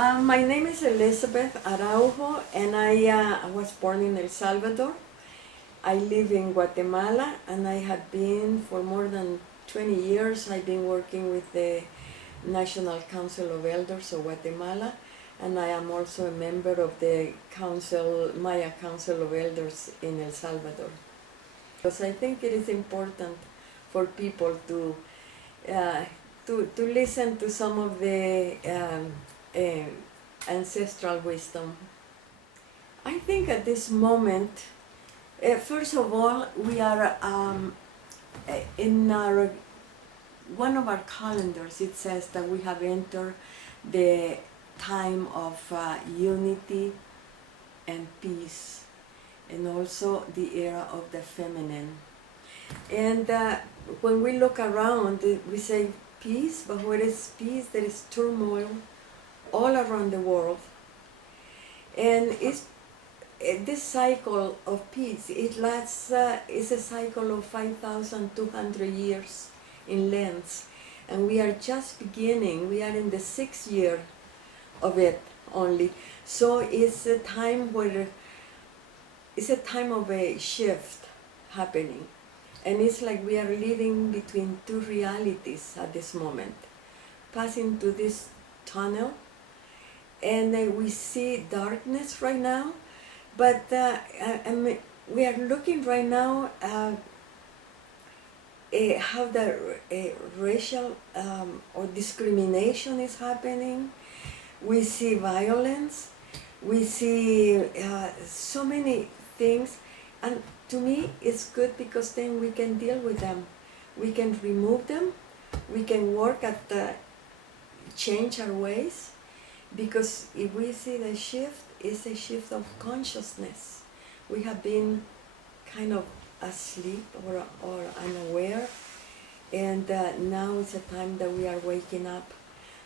My name is Elizabeth Arujo, and I was born in El Salvador. I live in Guatemala, and I have been for more than 20 years. I've been working with the National Council of Elders of Guatemala, and I am also a member of the Mayan Council of Elders in El Salvador. Because I think it is important for people uh, to listen to some of the ancestral wisdom. I think at this moment, first of all, we are in one of our calendars. It says that we have entered the time of unity and peace, and also the era of the feminine. And when we look around, we say peace, but where is peace? There is turmoil all around the world. And this cycle of peace, it lasts, it's a cycle of 5,200 years in length. And we are just beginning, we are in the 6th year of it only. So it's a time where, it's a time of a shift happening. And it's like we are living between two realities at this moment, passing through this tunnel, and we see darkness right now, but we are looking right now how the racial or discrimination is happening. We see violence, we see so many things, and to me it's good because then we can deal with them. We can remove them, we can work at change our ways, because if we see the shift, it's a shift of consciousness. We have been kind of asleep or unaware, and now it's a time that we are waking up.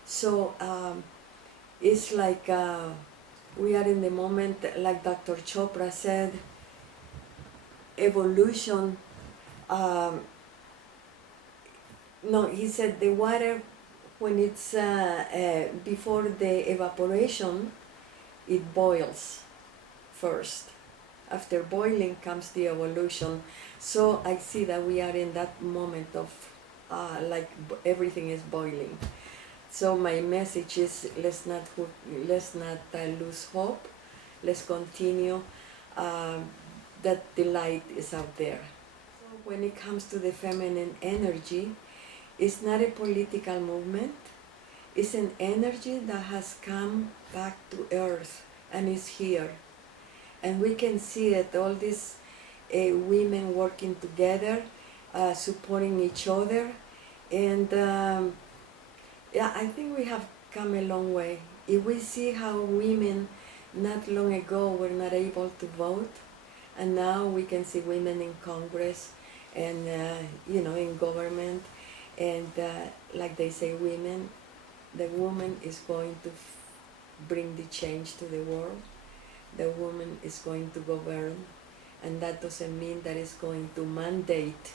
So it's like we are in the moment, like Dr. Chopra said, evolution. No, he said the water, when it's before the evaporation, it boils first. After boiling comes the evolution. So I see that we are in that moment of like everything is boiling. So my message is, let's not lose hope. Let's continue. That the light is out there. So when it comes to the feminine energy, it's not a political movement. It's an energy that has come back to earth and is here. And we can see it, all these women working together, supporting each other. And yeah, I think we have come a long way. If we see how women not long ago were not able to vote, and now we can see women in Congress and in government, and like they say, the woman is going to bring the change to the world. The woman is going to govern, and that doesn't mean that it's going to mandate.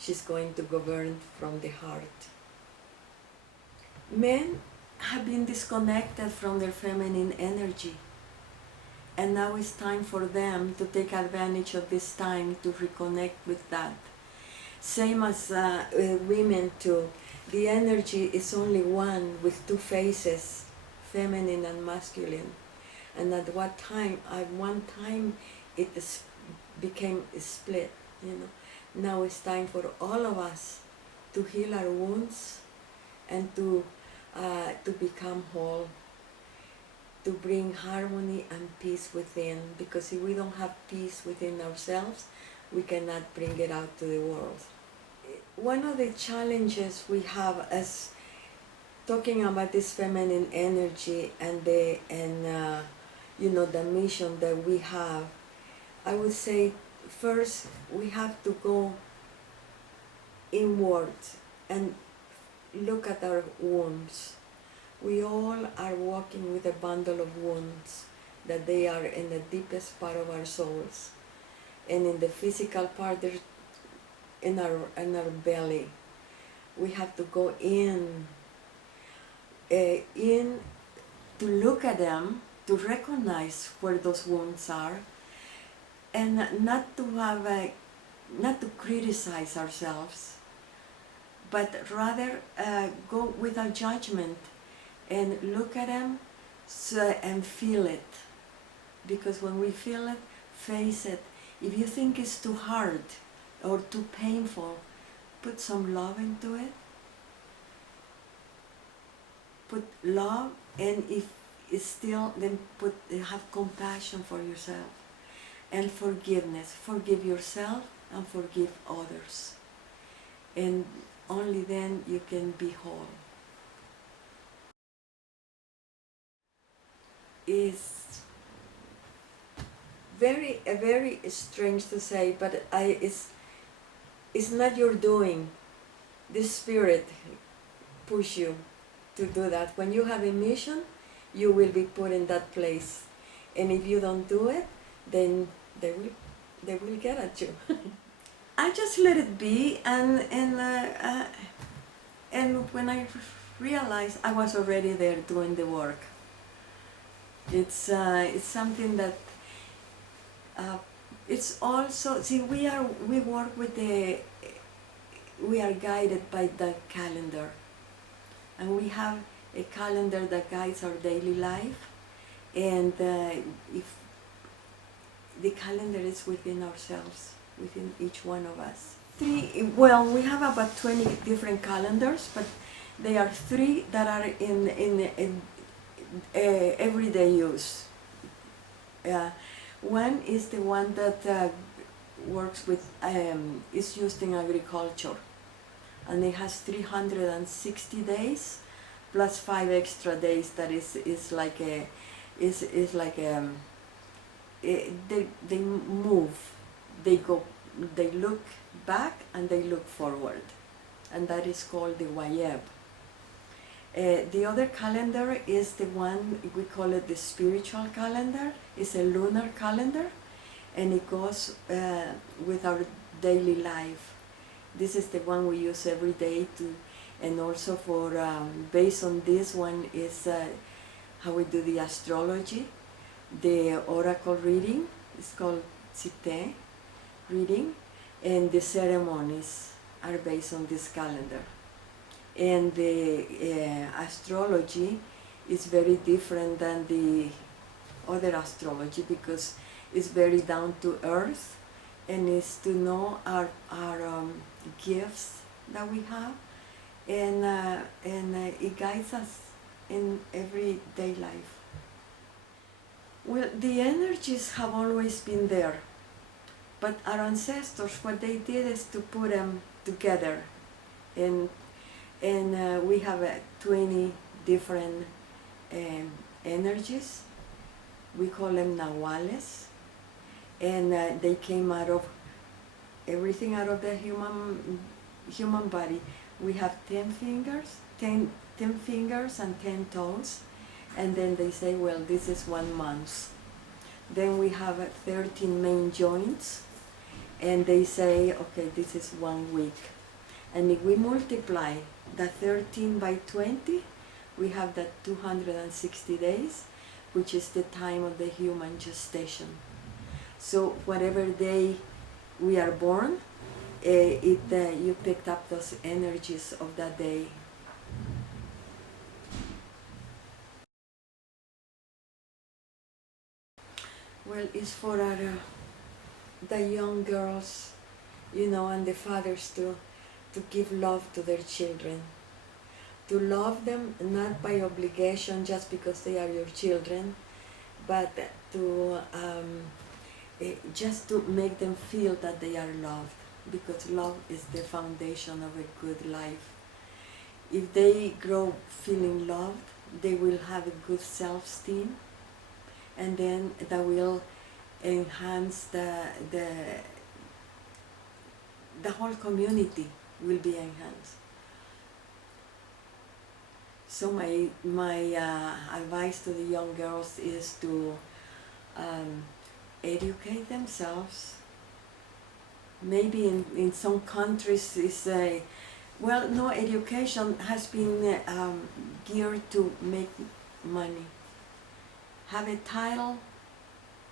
She's going to govern from the heart. Men have been disconnected from their feminine energy, and now it's time for them to take advantage of this time to reconnect with that. Same as women too. The energy is only one with two faces, feminine and masculine. And at one time it became split. Now it's time for all of us to heal our wounds and to become whole, to bring harmony and peace within. Because if we don't have peace within ourselves, we cannot bring it out to the world. One of the challenges we have as talking about this feminine energy and the mission that we have, I would say first we have to go inward and look at our wounds. We all are walking with a bundle of wounds, that they are in the deepest part of our souls, and in the physical part, they're in our belly. We have to go in to look at them, to recognize where those wounds are, and not to criticize ourselves, but rather go without judgment and look at them and feel it. Because when we feel it, face it. If you think it's too hard or too painful, put some love into it. Put love, and if it's still, then have compassion for yourself and forgiveness. Forgive yourself and forgive others. And only then you can be whole. It's very strange to say, but it's not your doing. The Spirit push you to do that. When you have a mission, you will be put in that place, and if you don't do it, then they will get at you. I just let it be, and when I realized I was already there doing the work. It's something that it's also, see, we work with we are guided by the calendar, and we have a calendar that guides our daily life, and if the calendar is within ourselves, within each one of us. We have about 20 different calendars, but there are 3 that are in everyday use. One is the one that works with, is used in agriculture, and it has 360 days plus 5 extra days. That is like they move, they look back and they look forward, and that is called the Wayeb. The other calendar is the one, we call it the spiritual calendar. It's a lunar calendar, and it goes with our daily life. This is the one we use every day and also for, based on this one is how we do the astrology, the oracle reading, it's called Site reading, and the ceremonies are based on this calendar. And the astrology is very different than the other astrology because it's very down to earth, and it's to know our gifts that we have, and it guides us in everyday life. Well, the energies have always been there, but our ancestors, what they did is to put them together, and we have 20 different energies. We call them nahuales, and they came out of everything out of the human body. We have 10 fingers, 10 fingers and 10 toes, and then they say, well, this is 1 month. Then we have 13 main joints, and they say, okay, this is 1 week. And if we multiply the 13 by 20, we have that 260 days, which is the time of the human gestation. So whatever day we are born, you picked up those energies of that day. Well, it's for the young girls, and the fathers to give love to their children, to love them not by obligation just because they are your children, but to just to make them feel that they are loved, because love is the foundation of a good life. If they grow feeling loved, they will have a good self-esteem, and then that will enhance the whole community will be enhanced. So my advice to the young girls is to educate themselves. Maybe in some countries no education has been geared to make money. have a title,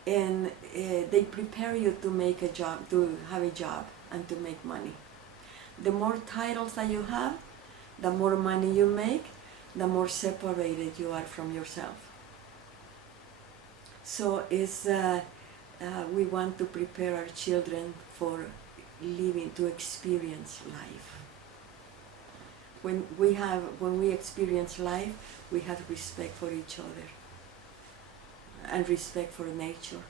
and they prepare you to make a job, to have a job and to make money. The more titles that you have, the more money you make, the more separated you are from yourself. So we want to prepare our children for living, to experience life. When we experience life, we have respect for each other and respect for nature.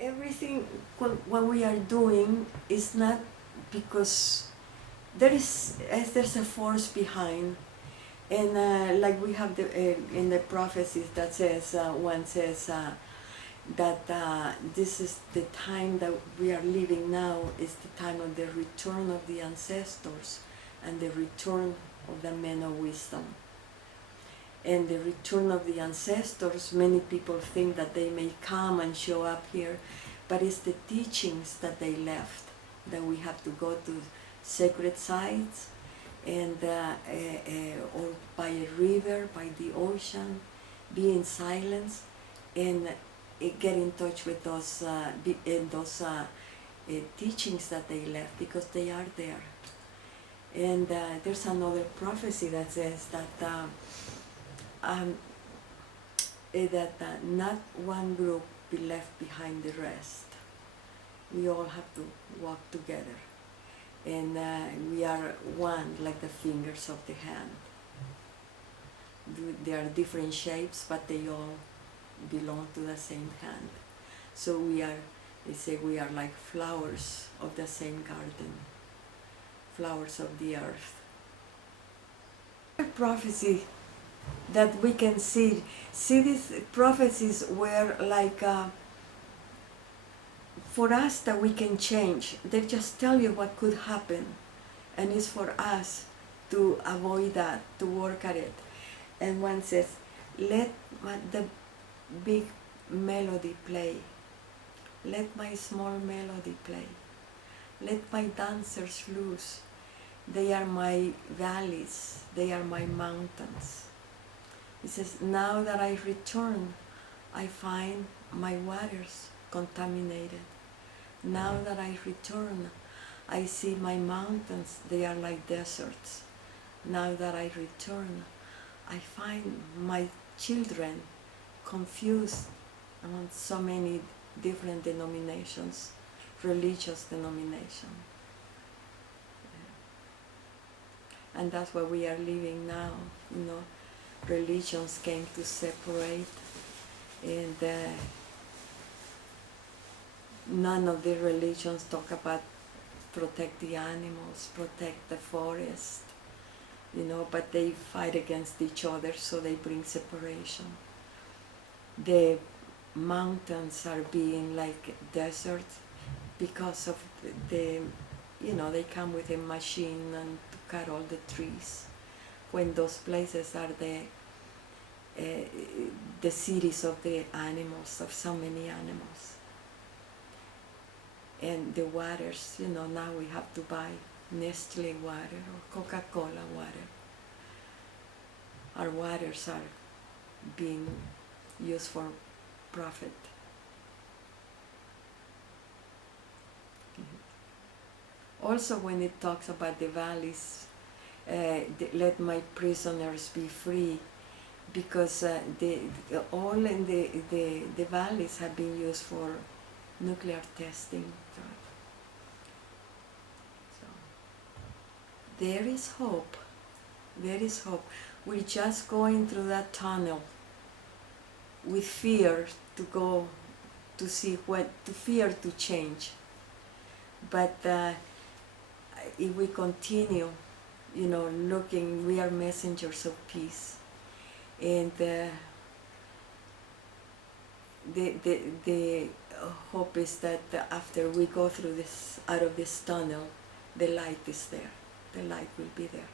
Everything what we are doing is not because there's a force behind, and like we have in the prophecies that says one says that this is the time that we are living now is the time of the return of the ancestors and the return of the men of wisdom. And the return of the ancestors, many people think that they may come and show up here, but it's the teachings that they left, that we have to go to sacred sites and or by a river, by the ocean, be in silence and get in touch with those teachings that they left, because they are there. And there's another prophecy that says that not one group be left behind the rest. We all have to walk together, and we are one, like the fingers of the hand. There are different shapes, but they all belong to the same hand. So they say we are like flowers of the same garden, flowers of the earth. A prophecy that we can see these prophecies were like for us, that we can change. They just tell you what could happen, and it's for us to avoid that, to work at it. And one says, let the big melody play, let my small melody play, let my dancers loose. They are my valleys, they are my mountains. He says, now that I return, I find my waters contaminated. Now that I return, I see my mountains, they are like deserts. Now that I return, I find my children confused among so many different denominations, religious denominations. And that's what we are living now, you know. Religions came to separate, and none of the religions talk about protect the animals, protect the forest, you know, but they fight against each other, so they bring separation. The mountains are being like deserts because of the you know, they come with a machine and to cut all the trees, when those places are the cities of the animals, of so many animals. And the waters, you know, now we have to buy Nestle water or Coca-Cola water. Our waters are being used for profit. Also, when it talks about the valleys, let my prisoners be free, because all in the valleys have been used for nuclear testing. So there is hope. There is hope. We're just going through that tunnel with fear to go to see fear to change. But if we continue, you know, looking, we are messengers of peace. And the hope is that after we go through this, out of this tunnel, the light is there. The light will be there.